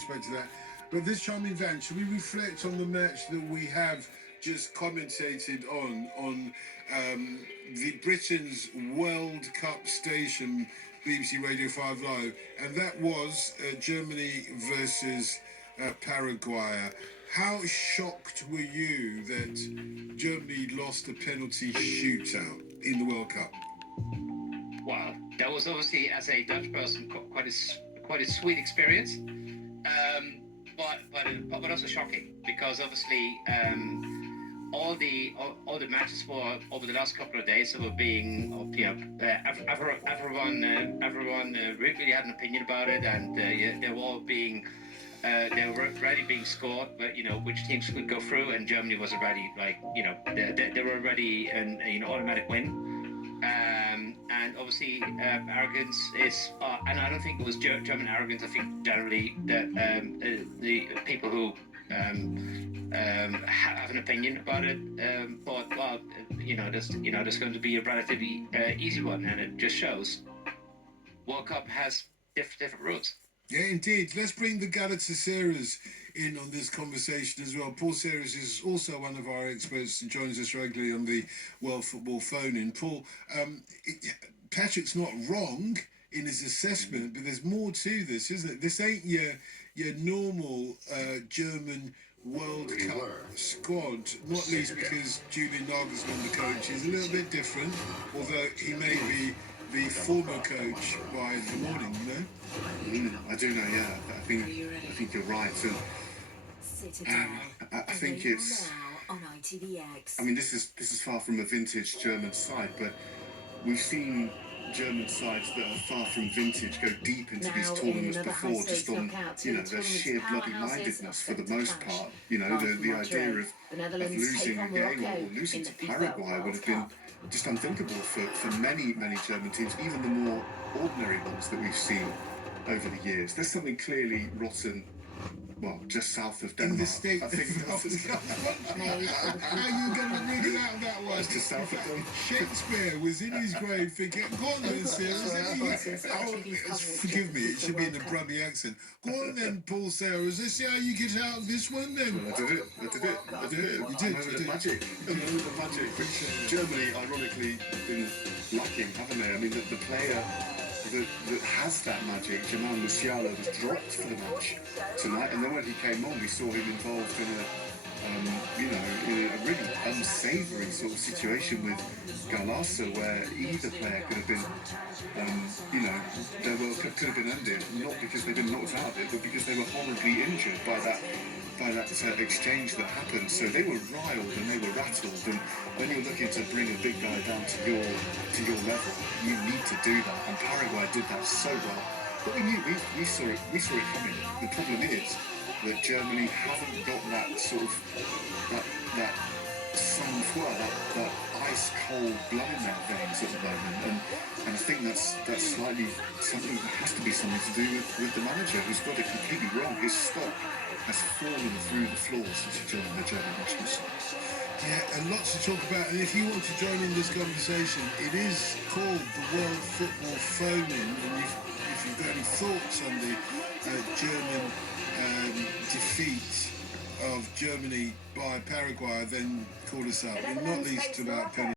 respect to that. But this charming van, should we reflect on the match that we have just commentated on the Britain's World Cup station, BBC Radio 5 Live, and that was Germany versus Paraguay. How shocked were you that Germany lost a penalty shootout in the World Cup? Well, that was obviously, as a Dutch person, quite a sweet experience, but also shocking, because obviously all the matches for over the last couple of days that were being, everyone really had an opinion about it, and they were all being. They were already being scored, but which teams could go through, and Germany was already they were already an automatic win. And obviously arrogance is, and I don't think it was German arrogance. I think generally the people who have an opinion about it thought, well, there's going to be a relatively easy one, and it just shows World Cup has different rules. Yeah, indeed. Let's bring the Galatasarays in on this conversation as well. Paul Series is also one of our experts and joins us regularly on the World Football Phone-In. Paul, Patrick's not wrong in his assessment, but there's more to this, isn't it? This ain't your normal German World Cup squad, not least because Julian Nagelsmann, the coach, is a little bit different, although he may be the former coach by the morning, I do know, yeah. I think you're right. I think it's on ITV1. I mean, this is far from a vintage German side, but we've seen German sides that are far from vintage go deep into these tournaments before, just on their sheer bloody-mindedness for the most part. The idea of losing a game or losing to Paraguay would have been just unthinkable for many German teams, even the more ordinary ones that we've seen over the years. There's something clearly rotten, well, just south of Denmark. in the state. I think How are you going to read it out of that one? It's just south of Denmark. Shakespeare was in his grave thinking, go on then, Sarah. Forgive me, it should be in a Brummie accent. Go on then, Paul Sayers. Let's see how you get out of this one then. Well, I did it. You did. The magic. The magic. Germany, ironically, been lacking, haven't they? I mean, the player that has that magic, Jamal Musiala, was dropped for the match tonight, and then when he came on, we saw him involved in a really unsavoury sort of situation with Galasa, where either player could have been, their World Cup could have been ended, not because they've been knocked out of it, but because they were horribly injured by that exchange that happened. So they were riled and they were rattled, and when you're looking to bring a big guy down to your level, you need to do that, and Paraguay did that so well. But we knew, we saw it coming. The problem is that Germany haven't got that sort of that sang-froid, that ice cold blood in their veins at the moment, and I think that's slightly something that has to be something to do with the manager, who's got it completely wrong. His stock has fallen through the floor since he joined the German national side. Yeah, and lots to talk about. And if you want to join in this conversation, it is called the World Football Phone-In. And if you've got any thoughts on the German defeat of Germany by Paraguay, then call us up. And not least about penalty.